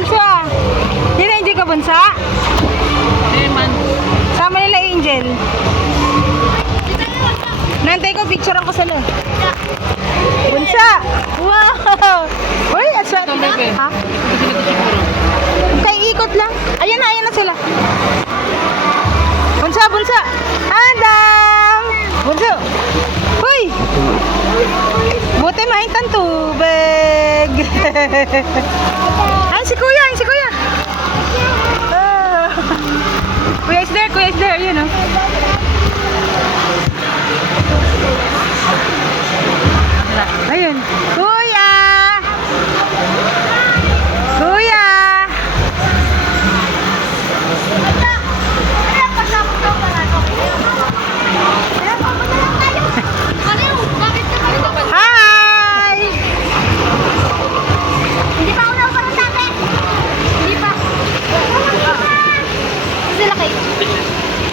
bunsa. Yan Angel ka bunsa? Man. Sama nila Angel. Nantay ko, picturean ko sila. Bunsa! Wow! Uy, aswat na. Ha? Kay ikot lang. Ayan na sila. Bunsa, bunsa! Adam! Bunso! Uy! Buti mahitan tubig. Ay, si kuya, si kuya. Kuya is there, you know. Ayun.